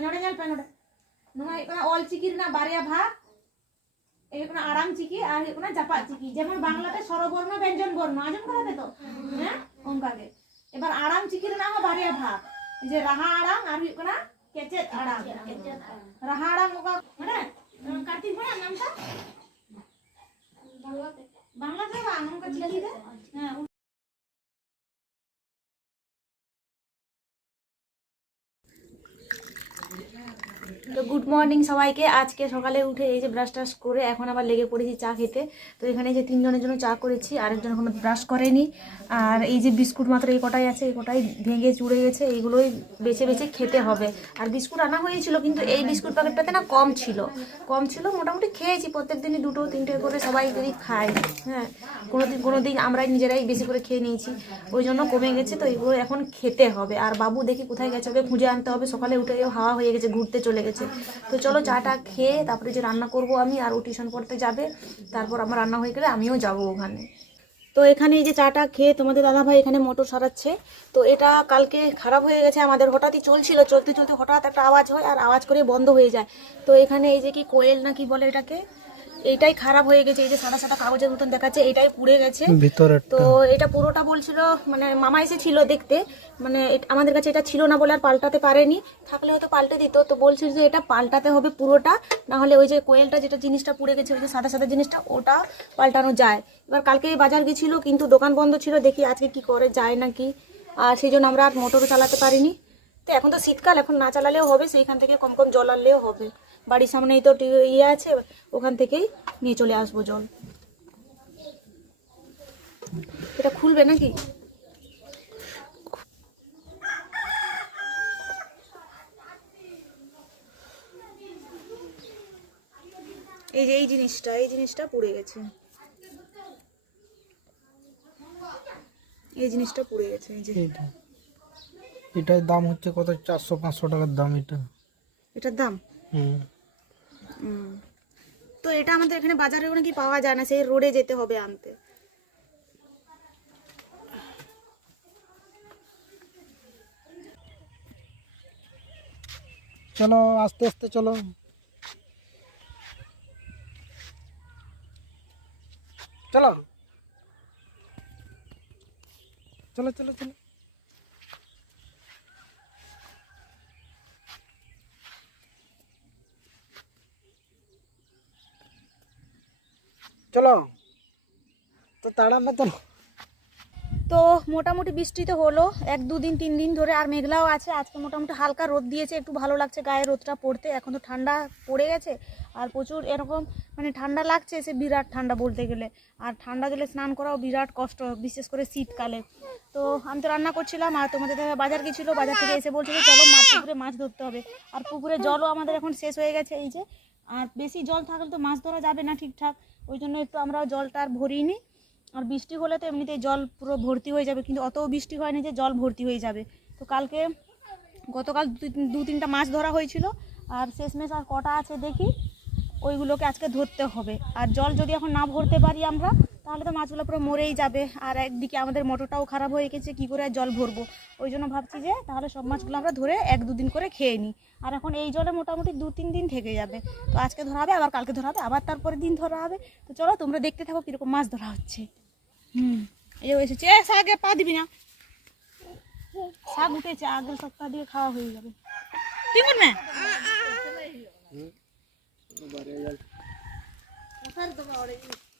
ᱯᱮᱱᱚᱰᱮ ᱧᱮᱞ ᱯᱮᱱᱚᱰᱮ ᱱᱚᱣᱟ ᱦᱩᱭᱩᱜ ᱠᱟᱱᱟ ᱚᱞ ᱪᱤᱠᱤ ᱨᱮᱱᱟᱜ ᱵᱟᱨᱭᱟ ᱵᱷᱟᱜᱽ ᱦᱩᱭᱩᱜ ᱠᱟᱱᱟ ᱟᱲᱟᱝ ᱪᱤᱠᱤ ᱟᱨ ᱦᱩᱭᱩᱜ ᱠᱟᱱᱟ ᱡᱟᱯᱟᱜ ᱪᱤᱠᱤ ᱡᱮᱢᱚᱱ ᱵᱟᱝᱞᱟᱛᱮ ᱥᱚᱨᱚᱵᱚᱨᱱᱚ ᱵᱮᱧᱡᱚᱱ ᱵᱚᱨᱱᱚ ᱟᱸᱡᱚᱢ ᱠᱟᱫᱟ ᱯᱮ ᱛᱚ ᱦᱮᱸ ᱚᱱᱠᱟ ᱜᱮ এবার আড়াং চিকি ᱨᱮᱱᱟᱜ ᱦᱚᱸ ᱵᱟᱨᱭᱟ ᱵᱷᱟᱜᱽ ᱡᱮ ᱨᱟᱦᱟ আড়াᱝ আর ᱦᱩᱭᱩᱜ ᱠᱟᱱᱟ ᱠᱮᱪᱮᱫ আড়ᱟᱝ ᱨᱟᱦᱟ আড়ᱟᱝ ᱚᱠᱟ ᱢᱟᱱᱮ ᱠᱟᱹᱴᱤᱡ ᱵᱟᱲᱟ ᱱᱟᱢ ᱛᱟ বাংলাতে বাংলাতে বাᱝ ᱚᱱᱠᱟ ᱪᱤᱠᱤ ᱨᱮ হ্যাঁ তো গুড মর্নিং সবাইকে। আজকে সকালে উঠে এই যে ব্রাশ টাশ করে এখন আবার লেগে পড়েছি চা খেতে। তো এখানে যে তিনজনের জন্য চা করেছি, আরেকজন এখনও ব্রাশ করেনি। আর এই যে বিস্কুট মাত্র এই কটাই আছে, এই কটাই ভেঙে চুড়ে গেছে, এইগুলোই বেছে বেছে খেতে হবে। আর বিস্কুট আনা হয়েছিল, কিন্তু এই বিস্কুট প্যাকেটটাতে না কম ছিল। কম ছিল, মোটামুটি খেয়েছি প্রত্যেক দিনই দুটো, তিনটে করে সবাই যদি খায় হ্যাঁ। কোনো দিন কোনো দিন আমরাই নিজেরাই বেশি করে খেয়ে নিয়েছি। ওই জন্য কমে গেছে, তো এগুলো এখন খেতে হবে। আর বাবু দেখি কোথায় গেছে, ওকে খুঁজে আনতে হবে। সকালে উঠে হাওয়া হয়ে গেছে, ঘুরতে চলে গেছে। তো চলো চাটা খেয়ে তারপরে যে রান্না করব আমি আর ও টিউশন পড়তে যাবে, তারপর আমার রান্না হয়ে গেলে আমিও যাব ওখানে। তো এখানে এই যে চাটা খেয়ে তোমাদের দাদা ভাই এখানে মোটর সরাচ্ছে, তো এটা কালকে খারাপ হয়ে গেছে, আমাদের হঠাৎই চলছিল, চলতে চলতে হঠাৎ একটা আওয়াজ হয় আর আওয়াজ করে বন্ধ হয়ে যায়। তো এখানে এই যে কি কোয়েল না কি বলে এটাকে? এইটাই খারাপ হয়ে গেছে এই যে সাদা সাদা কাগজের মতন দেখাচ্ছে এটাই পুড়ে গেছে। ভিতরে তো এটা পুরোটা বলছিল মানে মামা এসেছিল দেখতে মানে আমাদের কাছে এটা ছিল না বলে আর পাল্টাতে পারেনি। থাকলে হয়তো পাল্টে দিত তো বলছিল যে এটা পাল্টাতে হবে পুরোটা না হলে ওই যে কোয়েলটা যেটা জিনিসটা পুড়ে গেছে ওই যে সাদা সাদা জিনিসটা ওটা পাল্টানো যায়। এবার কালকে বাজার গেছিল কিন্তু দোকান বন্ধ ছিল দেখি আজকে কি করে যায় নাকি। আর সেই জন্য আমরা আর মোটরও চালাতে পারিনি। তো এখন তো শীতকাল, এখন না চালালেও হবে, সেইখান থেকে কম কম জল আনলেও হবে। বাড়ির সামনেই তো ইয়ে আছে ওখান থেকেই নিয়ে চলে আসব জল। এটা খুলবে নাকি? এই যে, এই জিনিসটা এই জিনিসটা পুড়ে গেছে। এই জিনিসটা পুড়ে গেছে, এই যে। এটার দাম হচ্ছে কত? চারশো পাঁচশো টাকার দাম এটা। এটার দাম? হুম। হুম। তো এটা আমাদের এখানে বাজারে নাকি পাওয়া যায় না সেই রোডে যেতে হবে আনতে। চলো আস্তে আস্তে চলো। চলো। চলো চলো চলো। চলো। তো তাড়ামে চলো তো মোটামুটি বৃষ্টি তো হলো। এক দুদিন, তিন দিন ধরে আর মেঘলাও আছে। আজকে মোটামুটি হালকা রোদ দিয়েছে। একটু ভালো লাগছে গায়ে রোদটা পড়তে। এখন তো ঠান্ডা পড়ে গেছে। আর প্রচুর এরকম মানে ঠান্ডা লাগছে, সে বিরাট ঠান্ডা বলতে গেলে। আর ঠান্ডা জলে স্নান করাও বিরাট কষ্ট, বিশেষ করে শীতকালে। তো আমি তো রান্না করছিলাম, আর তোমাদের বাজার গেছিল, বাজার থেকে এসে বলছিল, চলো মাছ পুকুরে মাছ ধরতে হবে। আর পুকুরে জলও আমাদের এখন শেষ হয়ে গেছে। এই যে আর বেশি জল থাকলে তো মাছ ধরা যাবে না ঠিকঠাক। ওই জন্য একটু আমরা জলটা আর ভরিনি আর বৃষ্টি হলে তো এমনিতেই জল পুরো ভর্তি হয়ে যাবে, কিন্তু অতও বৃষ্টি হয়নি যে জল ভর্তি হয়ে যাবে। তো কালকে গতকাল দু- দু তিনটা মাছ ধরা হয়েছিল, আর শেষমেশ আর কটা আছে দেখি, ওইগুলোকে আজকে ধরতে হবে। আর জল যদি এখন না ভরতে পারি আমরা তাহলে তো মাছগুলো পুরো মরেই যাবে। আর একদিকে আমাদের মোটরটাও খারাপ হয়ে গেছে কী করে জল ভরবো? ওই জন্য ভাবছি যে তাহলে সব মাছগুলো আমরা ধরে এক দুদিন করে খেয়ে নিই। আর এখন এই জলে মোটামুটি দু তিন দিন থেকে যাবে। তো আজকে ধরা হবে আবার কালকে ধরা হবে আবার তারপরে দিন ধরা হবে। তো চলো তোমরা দেখতে থাকো কীরকম মাছ ধরা হচ্ছে। হুম এই এসেছে। এ শাকে পা দিবি না। শাক উঠেছে আগের সপ্তাহ দিয়ে খাওয়া হয়ে যাবে।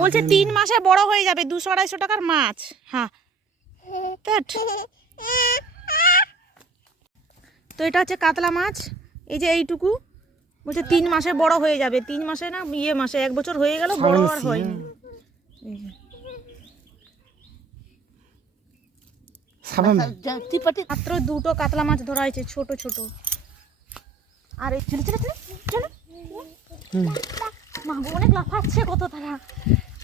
বলছে তিন মাসে বড় হয়ে যাবে দুশো আড়াইশো টাকার মাছ। হ্যাঁ। তো এটা হচ্ছে কাতলা মাছ এই যে এইটুকু। বলছে তিন মাসে বড় হয়ে যাবে তিন মাসে না ইয়ে মাসে এক বছর হয়ে গেল বড় আর হয়নি। এই যে। সামনে মাত্র দুটো কাতলা মাছ ধরা হয়েছে ছোট ছোট। আর এই চলে চলে চলে অনেক লাফাচ্ছে কত তারা।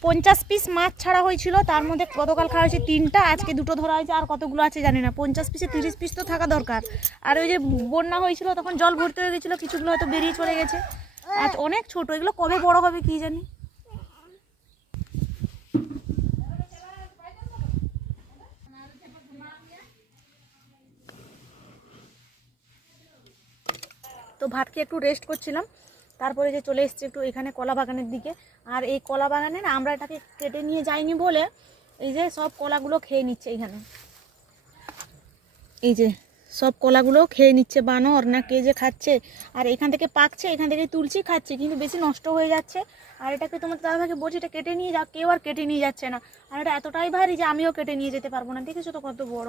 পঞ্চাশ পিস মাছ ছাড়া হয়েছিল, তার মধ্যে গতকাল খাওয়া হয়েছে তিনটা, আজকে দুটো ধরা হয়েছে, আর কতগুলো আছে জানি না। পঞ্চাশ পিসে তিরিশ পিস তো থাকা দরকার। আর ওই যে বন্যা হয়েছিল, তখন জল ভর্তি হয়ে গেছিল, কিছুগুলো হয়তো বেরিয়ে চলে গেছে। আর অনেক ছোট, এগুলো কবে বড় হবে কি জানি? তো ভাত খেয়ে একটু রেস্ট করছিলাম। তারপরে যে চলে এসেছি একটু এখানে কলা বাগানের দিকে। আর এই কলা বাগানে না আমরা এটাকে কেটে নিয়ে যাইনি বলে এই যে সব কলাগুলো খেয়ে নিচ্ছে এখানে। এই যে সব কলাগুলো খেয়ে নিচ্ছে বানর না কে যে খাচ্ছে। আর এখান থেকে পাকছে, এখান থেকে তুলছি, খাচ্ছে, কিন্তু বেশি নষ্ট হয়ে যাচ্ছে। আর এটাকে তোমার দাদাভাইকে বলছি, এটা কেটে নিয়ে যাও, কেউ আর কেটে নিয়ে যাচ্ছে না। আর এটা এতটাই ভারী যে আমিও কেটে নিয়ে যেতে পারব না। দেখেছ তো কত বড়?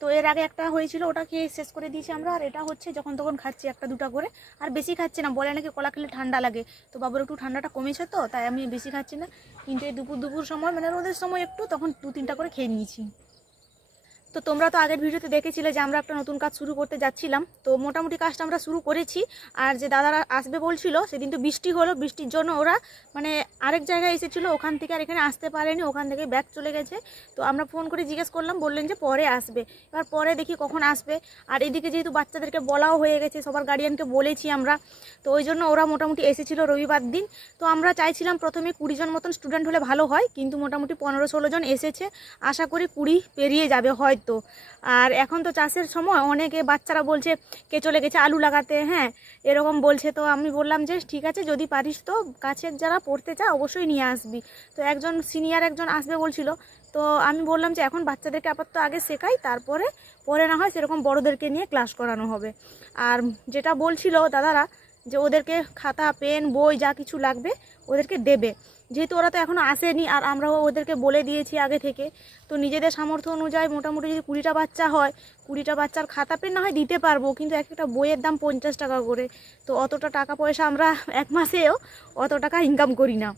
তো এর আগে একটা হয়েছিল, ওটা খেয়ে শেষ করে দিয়েছি আমরা। আর এটা হচ্ছে যখন তখন খাচ্ছি একটা দুটা করে। আর বেশি খাচ্ছি না, বলে নাকি কলা খেলে ঠান্ডা লাগে। তো বাবুর একটু ঠান্ডাটা কমেছে তো, তাই আমি বেশি খাচ্ছি না। কিন্তু এই দুপুর দুপুর সময় মানে রোদের সময় একটু, তখন দু তিনটা করে খেয়ে নিয়েছি। তো তোমরা তো আগের ভিডিওতে দেখেছিলে যে আমরা একটা নতুন কাজ শুরু করতে যাচ্ছিলাম। তো মোটামুটি কাজটা আমরা শুরু করেছি। আর যে দাদারা আসবে বলছিল, সেদিন তো বৃষ্টি হলো, বৃষ্টির জন্য ওরা মানে আরেক জায়গায় এসেছিল, ওখান থেকে আর এখানে আসতে পারেনি, ওখান থেকে ব্যাগ চলে গেছে। তো আমরা ফোন করে জিজ্ঞেস করলাম, বললেন যে পরে আসবে। এবার পরে দেখি কখন আসবে। আর এদিকে যেহেতু বাচ্চাদেরকে বলাও হয়ে গেছে, সবার গার্ডিয়ানকে বলেছি আমরা। তো ওই জন্য ওরা মোটামুটি এসেছিল রবিবার দিন। তো আমরা চাইছিলাম প্রথমে কুড়ি জন মতন স্টুডেন্ট হলে ভালো হয়, কিন্তু মোটামুটি পনেরো ষোলো জন এসেছে। আশা করি কুড়ি পেরিয়ে যাবে হয়তো আর এখন তো চাষের সময় অনেকে বাচ্চারা বলছে, কে চলে গেছে আলু লাগাতে? হ্যাঁ এরকম বলছে। তো আমি বললাম যে, ঠিক আছে, যদি পারিস তো কাছের যারা পড়তে চায় অবশ্যই নিয়ে আসবি। তো একজন সিনিয়র একজন আসবে বলছিল। তো আমি বললাম যে, এখন বাচ্চাদেরকে আপাতত আগে শেখাই, তারপরে, পরে না হয় সেরকম বড়োদেরকে নিয়ে ক্লাস করানো হবে। আর যেটা বলছিল দাদারা যে ওদেরকে খাতা, পেন, বই যা কিছু লাগবে ওদেরকে দেবে। যেহেতু ওরা তো এখনও আসেনি আর আমরাও ওদেরকে বলে দিয়েছি আগে থেকে, তো নিজেদের সামর্থ্য অনুযায়ী মোটামুটি যদি কুড়িটা বাচ্চা হয়, কুড়িটা বাচ্চার খাতা, পেন না হয় দিতে পারব, কিন্তু এক একটা বইয়ের দাম পঞ্চাশ টাকা করে। তো অতটা টাকা পয়সা আমরা এক মাসেও অত টাকা ইনকাম করি না।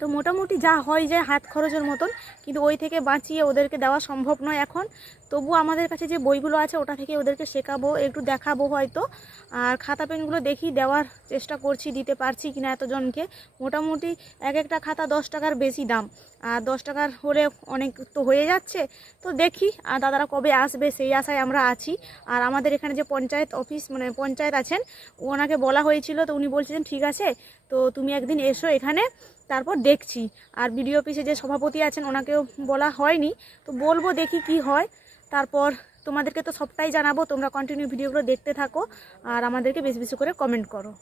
তো মোটামুটি যা হয় যায় হাত খরচের মতন, কিন্তু ওই থেকে বাঁচিয়ে ওদেরকে দেওয়া সম্ভব নয় এখন। তবু আমাদের কাছে যে বইগুলো আছে, ওটা থেকে ওদেরকে শেখাবো, একটু দেখাবো হয়তো। আর খাতা পেনগুলো দেখি, দেওয়ার চেষ্টা করছি, দিতে পারছি কিনা এতজনকে। মোটামুটি এক একটা খাতা দশ টাকার বেশি দাম। আর দশ টাকার হলে অনেক তো হয়ে যাচ্ছে। তো দেখি, আর দাদারা কবে আসবে, সেই আশায় আমরা আছি। আর আমাদের এখানে যে পঞ্চায়েত অফিস মানে পঞ্চায়েত আছেন, ওনাকে বলা হয়েছিল, তো উনি বলছিলেন, ঠিক আছে তো তুমি একদিন এসো এখানে, তারপর দেখছি। আর বিডিও অফিসে যে সভাপতি আছেন, ওনাকেও বলা হয়নি। তো বলব দেখি কি হয়। তারপর তোমাদেরকে তো সবটাই জানাব, তোমরা কন্টিনিউ ভিডিওগুলো দেখতে থাকো, আর আমাদেরকে বেশি বেশি করে কমেন্ট করো।